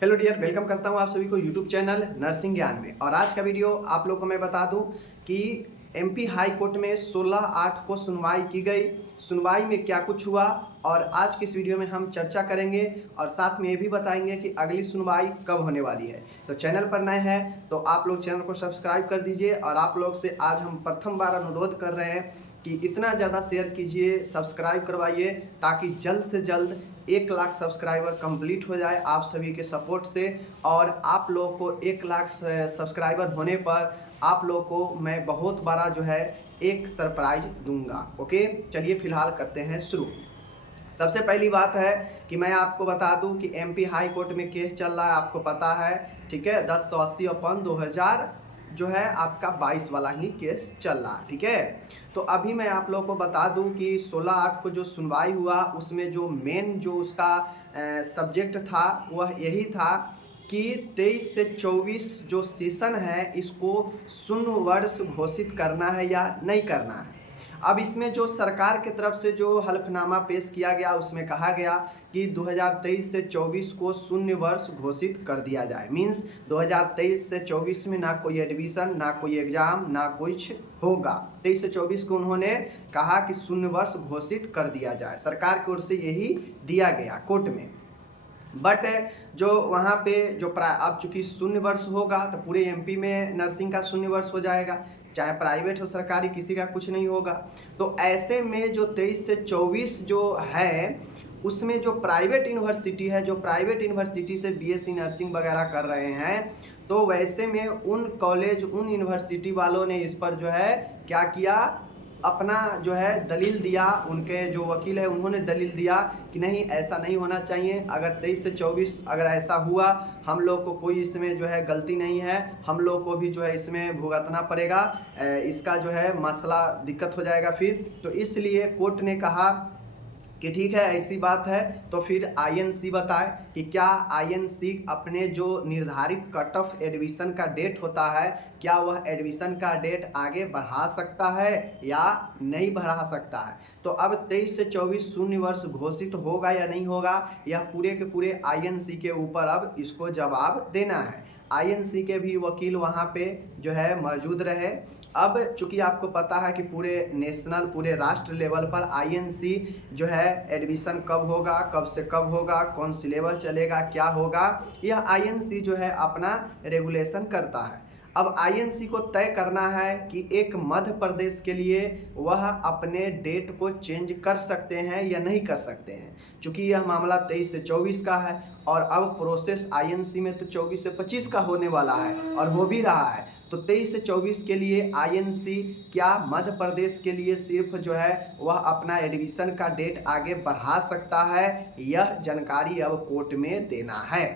Hello dear, welcome करता हूँ आप सभी को यूट्यूब चैनल नर्सिंग ज्ञान में। और आज का वीडियो आप लोगों को मैं बता दूं कि एमपी हाई कोर्ट में 16/8 को सुनवाई की गई। सुनवाई में क्या कुछ हुआ और आज की इस वीडियो में हम चर्चा करेंगे और साथ में ये भी बताएंगे कि अगली सुनवाई कब होने वाली है। तो चैनल पर नए हैं तो आप लोग चैनल को सब्सक्राइब कर दीजिए। और आप लोग से आज हम प्रथम बार अनुरोध कर रहे हैं कि इतना ज़्यादा शेयर कीजिए, सब्सक्राइब करवाइए, ताकि जल्द से जल्द 1 लाख सब्सक्राइबर कंप्लीट हो जाए आप सभी के सपोर्ट से। और आप लोगों को 1 लाख सब्सक्राइबर होने पर आप लोगों को मैं बहुत बड़ा जो है एक सरप्राइज दूंगा। ओके, चलिए फिलहाल करते हैं शुरू। सबसे पहली बात है कि मैं आपको बता दूं कि एमपी हाई कोर्ट में केस चल रहा है, आपको पता है, ठीक है। 10/80/2000 जो है आपका 22 वाला ही केस चल रहा है, ठीक है। तो अभी मैं आप लोगों को बता दूं कि 16/8 को जो सुनवाई हुआ उसमें जो मेन जो उसका सब्जेक्ट था वह यही था कि 23 से 24 जो सेशन है इसको शून्य वर्ष घोषित करना है या नहीं करना है। अब इसमें जो सरकार की तरफ से जो हलफनामा पेश किया गया उसमें कहा गया कि 2023 से 24 को शून्य वर्ष घोषित कर दिया जाए। मीन्स 2023 से 24 में ना कोई एडमिशन, ना कोई एग्जाम, ना कुछ होगा। 23 से 24 को उन्होंने कहा कि शून्य वर्ष घोषित कर दिया जाए। सरकार की ओर से यही दिया गया कोर्ट में। बट जो वहाँ पे जो अब चूंकि शून्य वर्ष होगा तो पूरे एमपी में नर्सिंग का शून्य वर्ष हो जाएगा, चाहे प्राइवेट हो सरकारी, किसी का कुछ नहीं होगा। तो ऐसे में जो 23 से 24 जो है उसमें जो प्राइवेट यूनिवर्सिटी है, जो प्राइवेट यूनिवर्सिटी से बीएससी नर्सिंग वगैरह कर रहे हैं, तो वैसे में उन कॉलेज, उन यूनिवर्सिटी वालों ने इस पर जो है क्या किया, अपना जो है दलील दिया। उनके जो वकील है उन्होंने दलील दिया कि नहीं, ऐसा नहीं होना चाहिए। अगर 23 से 24 अगर ऐसा हुआ, हम लोग को कोई इसमें जो है गलती नहीं है, हम लोग को भी जो है इसमें भुगतना पड़ेगा, इसका जो है मसला दिक्कत हो जाएगा फिर। तो इसलिए कोर्ट ने कहा कि ठीक है, ऐसी बात है तो फिर आईएनसी बताए कि क्या आईएनसी अपने जो निर्धारित कट ऑफ एडमिशन का डेट होता है, क्या वह एडमिशन का डेट आगे बढ़ा सकता है या नहीं बढ़ा सकता है। तो अब 23 से 24 शून्य वर्ष घोषित होगा या नहीं होगा, यह पूरे के पूरे आईएनसी के ऊपर अब इसको जवाब देना है। आईएनसी के भी वकील वहाँ पे जो है मौजूद रहे। अब चूंकि आपको पता है कि पूरे नेशनल, पूरे राष्ट्र लेवल पर आईएनसी जो है एडमिशन कब होगा, कब से कब होगा, कौन सिलेबस चलेगा, क्या होगा, यह आईएनसी जो है अपना रेगुलेशन करता है। अब आईएनसी को तय करना है कि एक मध्य प्रदेश के लिए वह अपने डेट को चेंज कर सकते हैं या नहीं कर सकते हैं। चूँकि यह मामला 23 से 24 का है और अब प्रोसेस आईएनसी में तो 24 से 25 का होने वाला है और हो भी रहा है। तो 23 से 24 के लिए आईएनसी क्या मध्य प्रदेश के लिए सिर्फ जो है वह अपना एडमिशन का डेट आगे बढ़ा सकता है, यह जानकारी अब कोर्ट में देना है।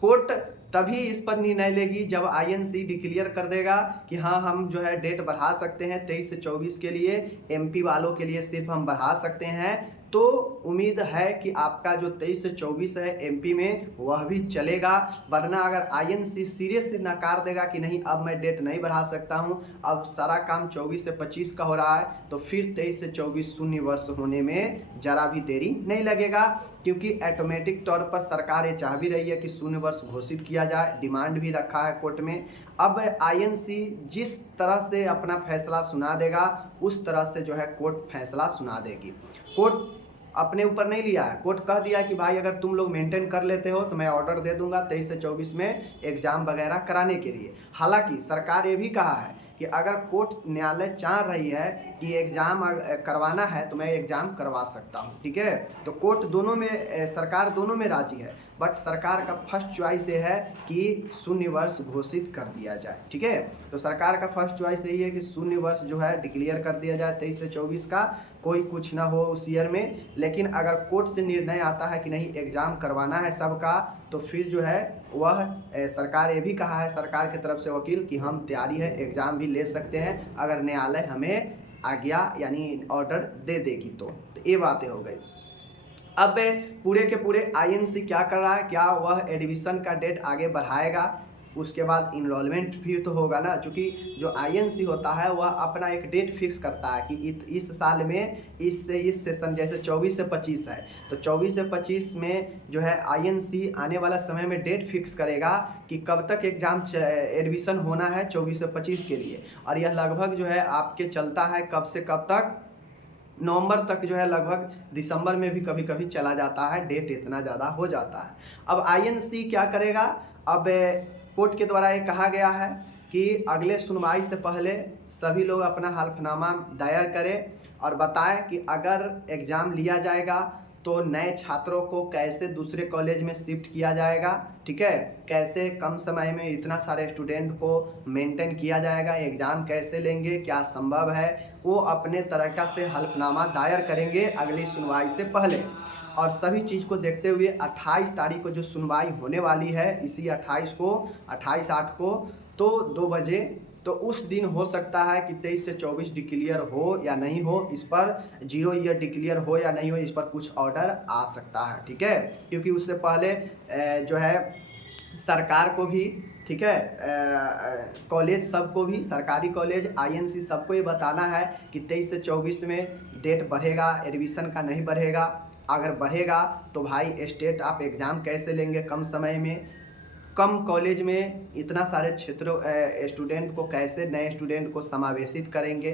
कोर्ट तभी इस पर निर्णय लेगी जब आईएनसी डिक्लेयर कर देगा कि हाँ, हम जो है डेट बढ़ा सकते हैं 23 से 24 के लिए, एमपी वालों के लिए सिर्फ हम बढ़ा सकते हैं। तो उम्मीद है कि आपका जो 23 से 24 है एमपी में वह भी चलेगा। वरना अगर आईएनसी सीरियस से नकार देगा कि नहीं, अब मैं डेट नहीं बढ़ा सकता हूं, अब सारा काम 24 से 25 का हो रहा है, तो फिर 23 से 24 शून्य वर्ष होने में जरा भी देरी नहीं लगेगा। क्योंकि ऑटोमेटिक तौर पर सरकार ये चाह भी रही है कि शून्य वर्ष घोषित किया जाए, डिमांड भी रखा है कोर्ट में। अब आईएनसी जिस तरह से अपना फैसला सुना देगा उस तरह से जो है कोर्ट फैसला सुना देगी। कोर्ट अपने ऊपर नहीं लिया है, कोर्ट कह दिया कि भाई अगर तुम लोग मेंटेन कर लेते हो तो मैं ऑर्डर दे दूंगा 23 से 24 में एग्जाम वगैरह कराने के लिए। हालांकि सरकार ये भी कहा है कि अगर कोर्ट, न्यायालय चाह रही है कि एग्जाम करवाना है तो मैं एग्जाम करवा सकता हूं, ठीक है। तो कोर्ट दोनों में, सरकार दोनों में राजी है। बट सरकार का फर्स्ट चॉइस ये है कि शून्य वर्ष घोषित कर दिया जाए, ठीक है। तो सरकार का फर्स्ट चॉइस यही है कि शून्य वर्ष जो है डिक्लेयर कर दिया जाए 23 से 24 का, कोई कुछ ना हो उस ईयर में। लेकिन अगर कोर्ट से निर्णय आता है कि नहीं, एग्जाम करवाना है सबका, तो फिर जो है वह सरकार ये भी कहा है, सरकार की तरफ से वकील, कि हम तैयारी है, एग्जाम भी ले सकते हैं अगर न्यायालय हमें आज्ञा यानी ऑर्डर दे देगी। तो ये बातें हो गई। अब पूरे के पूरे आईएनसी क्या कर रहा है, क्या वह एडमिशन का डेट आगे बढ़ाएगा उसके बाद इनरोलमेंट भी तो होगा ना, क्योंकि जो आईएनसी होता है वह अपना एक डेट फिक्स करता है कि इस साल में इस सेशन जैसे 24 से 25 है, तो 24 से 25 में जो है आईएनसी आने वाला समय में डेट फिक्स करेगा कि कब तक एग्ज़ाम एडमिशन होना है 24 से 25 के लिए। और यह लगभग जो है आपके चलता है कब से कब तक, नवंबर तक जो है, लगभग दिसंबर में भी कभी कभी चला जाता है, डेट इतना ज़्यादा हो जाता है। अब आईएनसी क्या करेगा, अब कोर्ट के द्वारा ये कहा गया है कि अगले सुनवाई से पहले सभी लोग अपना हल्फनामा दायर करें और बताएं कि अगर एग्ज़ाम लिया जाएगा तो नए छात्रों को कैसे दूसरे कॉलेज में शिफ्ट किया जाएगा, ठीक है, कैसे कम समय में इतना सारे स्टूडेंट को मेंटेन किया जाएगा, एग्ज़ाम कैसे लेंगे, क्या संभव है, वो अपने तरीक़ा से हल्फनामा दायर करेंगे अगली सुनवाई से पहले। और सभी चीज़ को देखते हुए 28 तारीख को जो सुनवाई होने वाली है, इसी 28/8 को, तो 2 बजे, तो उस दिन हो सकता है कि 23 से 24 डिक्लेयर हो या नहीं हो, इस पर 0 ईयर डिक्लेयर हो या नहीं हो, इस पर कुछ ऑर्डर आ सकता है, ठीक है, क्योंकि उससे पहले जो है सरकार को भी, ठीक है, कॉलेज सबको भी, सरकारी कॉलेज आईएनसी सबको ये बताना है कि 23 से 24 में डेट बढ़ेगा एडमिशन का, नहीं बढ़ेगा, अगर बढ़ेगा तो भाई स्टेट आप एग्ज़ाम कैसे लेंगे, कम समय में, कम कॉलेज में इतना सारे क्षेत्रों स्टूडेंट को कैसे, नए स्टूडेंट को समावेशित करेंगे,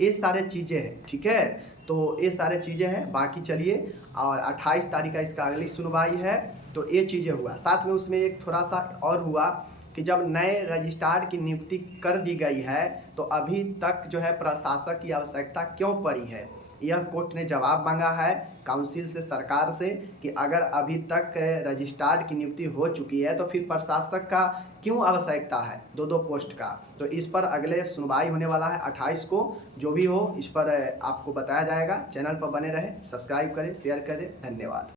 ये सारे चीज़ें हैं, ठीक है, तो ये सारे चीज़ें हैं। बाकी चलिए, और 28 तारीख का इसका अगली सुनवाई है, तो ये चीज़ें हुआ। साथ में उसमें एक थोड़ा सा और हुआ कि जब नए रजिस्ट्रार की नियुक्ति कर दी गई है तो अभी तक जो है प्रशासक की आवश्यकता क्यों पड़ी है, यह कोर्ट ने जवाब मांगा है काउंसिल से, सरकार से, कि अगर अभी तक रजिस्ट्रार की नियुक्ति हो चुकी है तो फिर प्रशासक का क्यों आवश्यकता है, 2-2 पोस्ट का। तो इस पर अगले सुनवाई होने वाला है 28 को, जो भी हो इस पर आपको बताया जाएगा। चैनल पर बने रहें, सब्सक्राइब करें, शेयर करें, धन्यवाद।